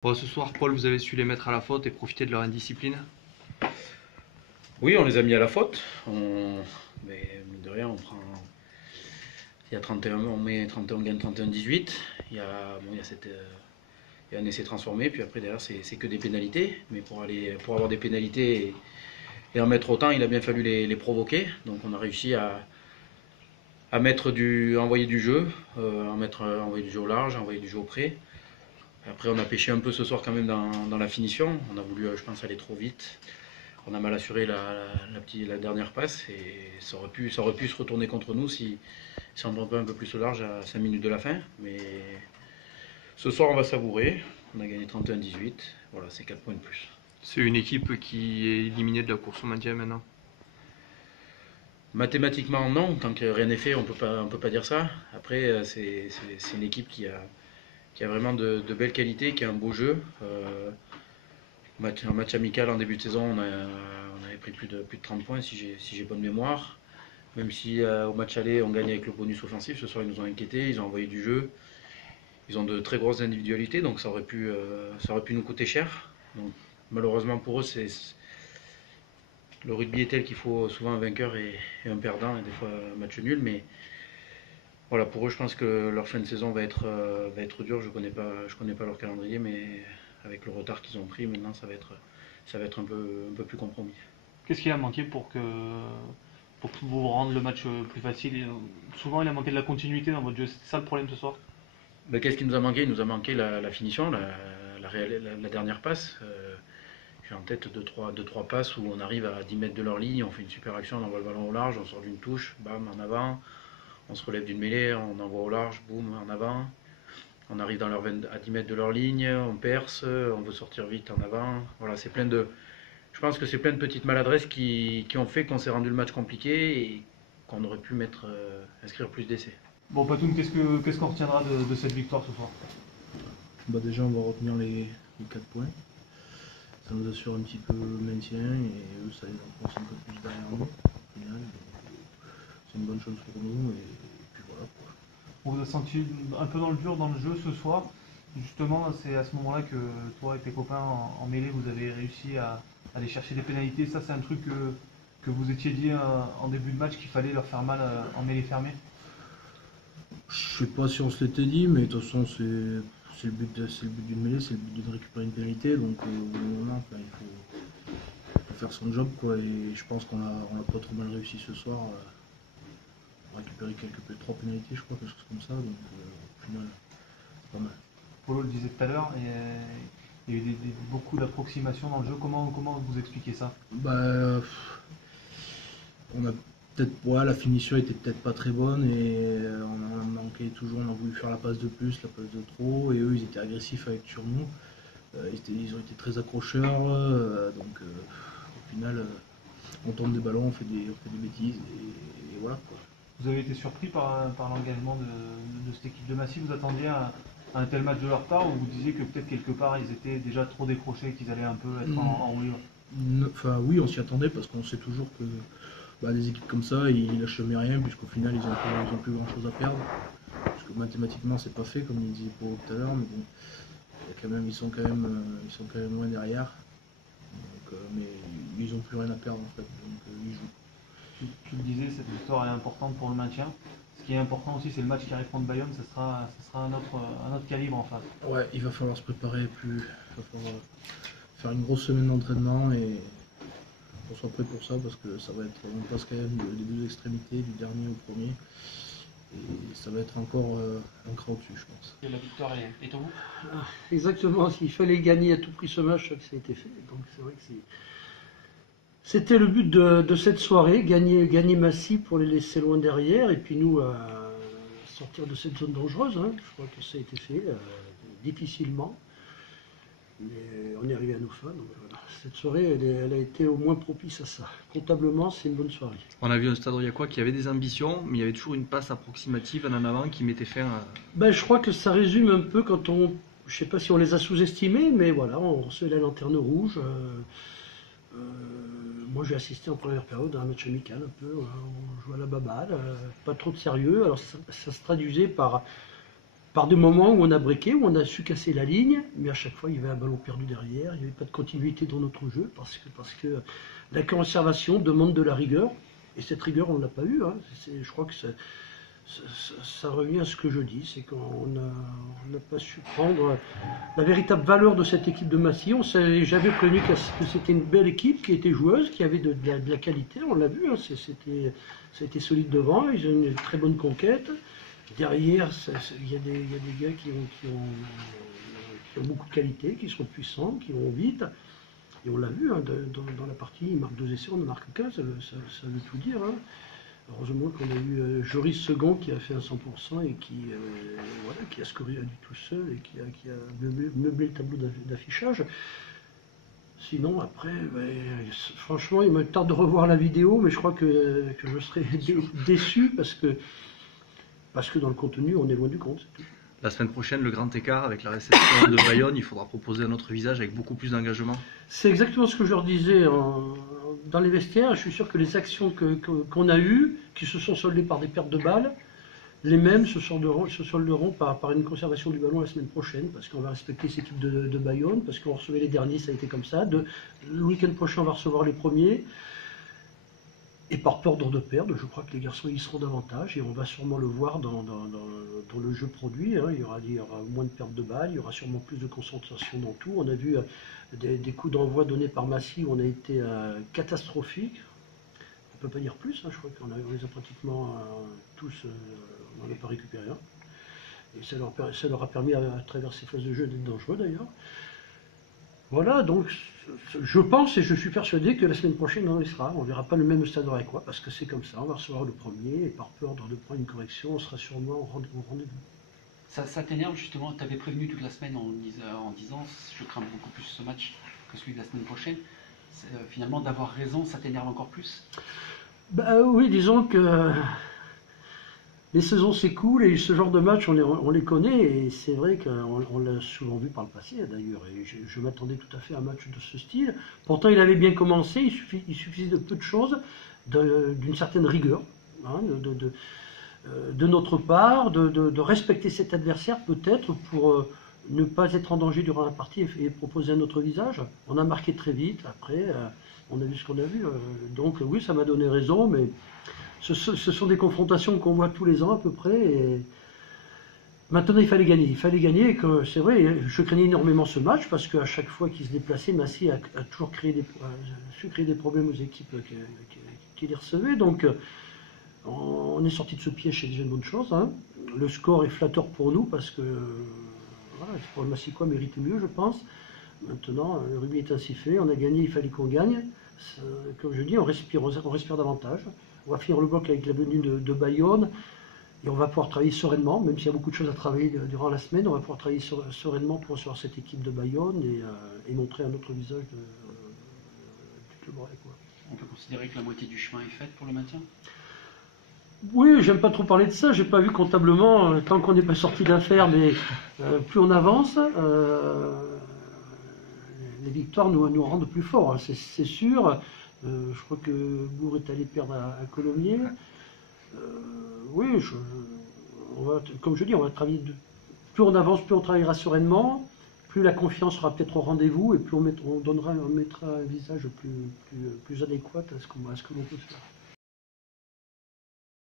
Bon, ce soir, Paul, vous avez su les mettre à la faute et profiter de leur indiscipline? Oui, on les a mis à la faute. Mais mine de rien, on prend. Il y a 31, on met 31, on gagne 31-18. Il y a un essai transformé, puis après derrière c'est que des pénalités. Mais pour avoir des pénalités et en mettre autant, il a bien fallu les provoquer. Donc on a réussi à envoyer du jeu, envoyer du jeu au large, envoyer du jeu au près. Après on a pêché un peu ce soir quand même dans la finition. On a voulu, je pense, aller trop vite. On a mal assuré la dernière passe et ça aurait pu se retourner contre nous si on tombait un peu plus au large à 5 minutes de la fin. Mais ce soir, on va savourer. On a gagné 31-18. Voilà, c'est 4 points de plus. C'est une équipe qui est éliminée de la course au maintien maintenant. Mathématiquement, non. Tant que rien n'est fait, on peut pas dire ça. Après, c'est une équipe qui a vraiment de belles qualités, qui a un beau jeu. Un match amical en début de saison, on avait pris plus de 30 points si j'ai bonne mémoire. Même si au match aller, on gagne avec le bonus offensif, ce soir ils nous ont inquiétés, ils ont envoyé du jeu. Ils ont de très grosses individualités, donc ça aurait pu nous coûter cher. Donc, malheureusement pour eux, le rugby est tel qu'il faut souvent un vainqueur et un perdant, et des fois un match nul. Mais voilà, pour eux, je pense que leur fin de saison va être dure. Je connais pas leur calendrier, mais avec le retard qu'ils ont pris, maintenant, ça va être un peu plus compromis. Qu'est-ce qu'il a manqué pour que vous rendre le match plus facile souvent, il a manqué de la continuité dans votre jeu. C'est ça le problème ce soir? Ben, qu'est-ce qui nous a manqué? Il nous a manqué la finition, la dernière passe. J'ai en tête deux, trois passes où on arrive à 10 mètres de leur ligne, on fait une super action, on envoie le ballon au large, on sort d'une touche, bam, en avant. On se relève d'une mêlée, on envoie au large, boum, en avant. On arrive à 10 mètres de leur ligne, on perce, on veut sortir vite en avant. Voilà, je pense que c'est plein de petites maladresses qui ont fait qu'on s'est rendu le match compliqué et qu'on aurait pu inscrire plus d'essais. Bon, Patoun, qu'est-ce qu'on retiendra de cette victoire ce soir? Bah déjà, on va retenir les 4 points. Ça nous assure un petit peu le maintien et eux, ça les enfonce un peu plus derrière nous. Au final, c'est une bonne chose pour nous et puis voilà quoi. On vous a senti un peu dans le dur dans le jeu ce soir. Justement, c'est à ce moment-là que toi et tes copains en mêlée, vous avez réussi à aller chercher des pénalités. Ça, c'est un truc que vous étiez dit en début de match qu'il fallait leur faire mal en mêlée fermée. Je sais pas si on se l'était dit, mais de toute façon, c'est le but d'une mêlée, c'est le but de récupérer une pénalité. Donc, au moment, enfin, il faut faire son job quoi. Et je pense on l'a pas trop mal réussi ce soir. On a récupéré trois pénalités, je crois, quelque chose comme ça. Donc, au final, pas mal. Polo le disait tout à l'heure, il y a eu beaucoup d'approximations dans le jeu. Comment vous expliquez ça? Bah, on a peut-être, ouais, la finition était peut-être pas très bonne et on a manqué toujours, on a voulu faire la passe de plus, la passe de trop, et eux ils étaient agressifs sur nous. Ils ont été très accrocheurs, donc au final on tourne des ballons, on fait des bêtises et voilà quoi. Vous avez été surpris par l'engagement de cette équipe de Massy? Vous attendiez à un tel match de leur part, ou vous disiez que peut-être quelque part ils étaient déjà trop décrochés et qu'ils allaient un peu être en roue libre? Enfin oui, on s'y attendait parce qu'on sait toujours que bah, des équipes comme ça, ils lâchent jamais rien puisqu'au final ils ont plus grand chose à perdre. Parce que mathématiquement c'est pas fait comme il disait pour tout à l'heure, mais bon, ils sont quand même loin derrière. Donc, mais ils ont plus rien à perdre en fait, donc ils jouent. Tu le disais, cette victoire est importante pour le maintien. Ce qui est important aussi, c'est le match qui arrive contre Bayonne. Ce sera un autre calibre en face. Ouais, il va falloir se préparer plus, il va falloir faire une grosse semaine d'entraînement et qu'on soit prêt pour ça parce que on passe quand même des deux extrémités, du dernier au premier. Et ça va être encore un cran au-dessus, je pense. Et la victoire est au bout. Exactement, s'il fallait gagner à tout prix ce match, ça a été fait. Donc c'est vrai que c'était le but de cette soirée, gagner Massy pour les laisser loin derrière, et puis nous sortir de cette zone dangereuse. Hein. Je crois que ça a été fait difficilement, mais on est arrivé à nos fins. Donc voilà. Cette soirée, elle a été au moins propice à ça. Comptablement, c'est une bonne soirée. On a vu un Stade Riecois qui avait des ambitions, mais il y avait toujours une passe approximative en avant qui mettait fin à... Ben, je crois que ça résume un peu quand on... Je sais pas si on les a sous-estimés, mais voilà, on recevait la lanterne rouge. Moi j'ai assisté en première période à un match amical un peu, on jouait à la baballe, pas trop de sérieux. Alors ça se traduisait par par des moments où on a breaké, où on a su casser la ligne, mais à chaque fois il y avait un ballon perdu derrière, il n'y avait pas de continuité dans notre jeu, parce que la conservation demande de la rigueur, et cette rigueur on ne l'a pas eue. Hein. Je crois que ça revient à ce que je dis, c'est qu'on n'a pas su prendre la véritable valeur de cette équipe de Massy. J'avais prévenu que c'était une belle équipe qui était joueuse, qui avait de la qualité, on l'a vu, hein, ça a été solide devant, ils ont une très bonne conquête. Derrière, il y a des gars qui ont beaucoup de qualité, qui sont puissants, qui vont vite. Et on l'a vu, hein, dans la partie, ils marquent 2 essais, on en marque 15, ça veut tout dire. Hein. Heureusement qu'on a eu Joris Second qui a fait un 100% et qui a scoré à lui tout seul et qui a meublé le tableau d'affichage. Sinon, après, franchement, il me tarde de revoir la vidéo, mais je crois que je serai déçu parce que dans le contenu, on est loin du compte. C'est tout. La semaine prochaine, le grand écart avec la réception de Bayonne, il faudra proposer un autre visage avec beaucoup plus d'engagement. C'est exactement ce que je leur disais dans les vestiaires. Je suis sûr que les actions qu'on a eues, qui se sont soldées par des pertes de balles, les mêmes se solderont par une conservation du ballon la semaine prochaine, parce qu'on va respecter cette équipe de Bayonne, parce qu'on recevait les derniers, ça a été comme ça. Le week-end prochain, on va recevoir les premiers. Et par peur de perdre, je crois que les garçons y seront davantage, et on va sûrement le voir dans le jeu produit. Hein. Il y aura moins de pertes de balles, il y aura sûrement plus de concentration dans tout. On a vu des coups d'envoi donnés par Massy où on a été catastrophique. On ne peut pas dire plus, hein. Je crois qu'on les a pratiquement tous, on n'en a pas récupéré un. Et ça leur a permis à travers ces phases de jeu d'être dangereux d'ailleurs. Voilà, donc je pense et je suis persuadé que la semaine prochaine on y sera. On ne verra pas le même stade quoi, parce que c'est comme ça, on va recevoir le premier et par peur de prendre une correction, on sera sûrement au rendez-vous. Ça t'énerve justement, tu avais prévenu toute la semaine en disant je crains beaucoup plus ce match que celui de la semaine prochaine. Finalement d'avoir raison, ça t'énerve encore plus? Oui, disons que les saisons s'écoulent et ce genre de match on les connaît, et c'est vrai qu'on l'a souvent vu par le passé d'ailleurs, et je m'attendais tout à fait à un match de ce style. Pourtant il avait bien commencé, il suffisait de peu de choses, d'une certaine rigueur, hein, de notre part, de respecter cet adversaire peut-être pour ne pas être en danger durant la partie et proposer un autre visage. On a marqué très vite, après on a vu ce qu'on a vu, donc oui, ça m'a donné raison, mais ce sont des confrontations qu'on voit tous les ans à peu près, et maintenant il fallait gagner, et que c'est vrai, je craignais énormément ce match parce qu'à chaque fois qu'il se déplaçait, Massy a toujours su créer des problèmes aux équipes qui les recevaient, donc on est sorti de ce piège, c'est déjà une bonne chose, hein. Le score est flatteur pour nous parce que voilà, pour le Massy méritait mieux, je pense. Maintenant, le rugby est ainsi fait, on a gagné, il fallait qu'on gagne. Comme je dis, on respire davantage. On va finir le bloc avec la venue de Bayonne et on va pouvoir travailler sereinement, même s'il y a beaucoup de choses à travailler durant la semaine, on va pouvoir travailler sereinement pour recevoir cette équipe de Bayonne et montrer un autre visage du club rennais, quoi. On peut considérer que la moitié du chemin est faite pour le maintien? Oui, j'aime pas trop parler de ça, j'ai pas vu comptablement, tant qu'on n'est pas sorti d'affaires, mais plus on avance, les victoires nous rendent plus forts, hein, c'est sûr. Je crois que Bourg est allé perdre à Colomiers. Oui, comme je dis, on va travailler. Plus on avance, plus on travaillera sereinement, plus la confiance sera peut-être au rendez-vous et plus on mettra un visage plus adéquat à ce que l'on peut faire.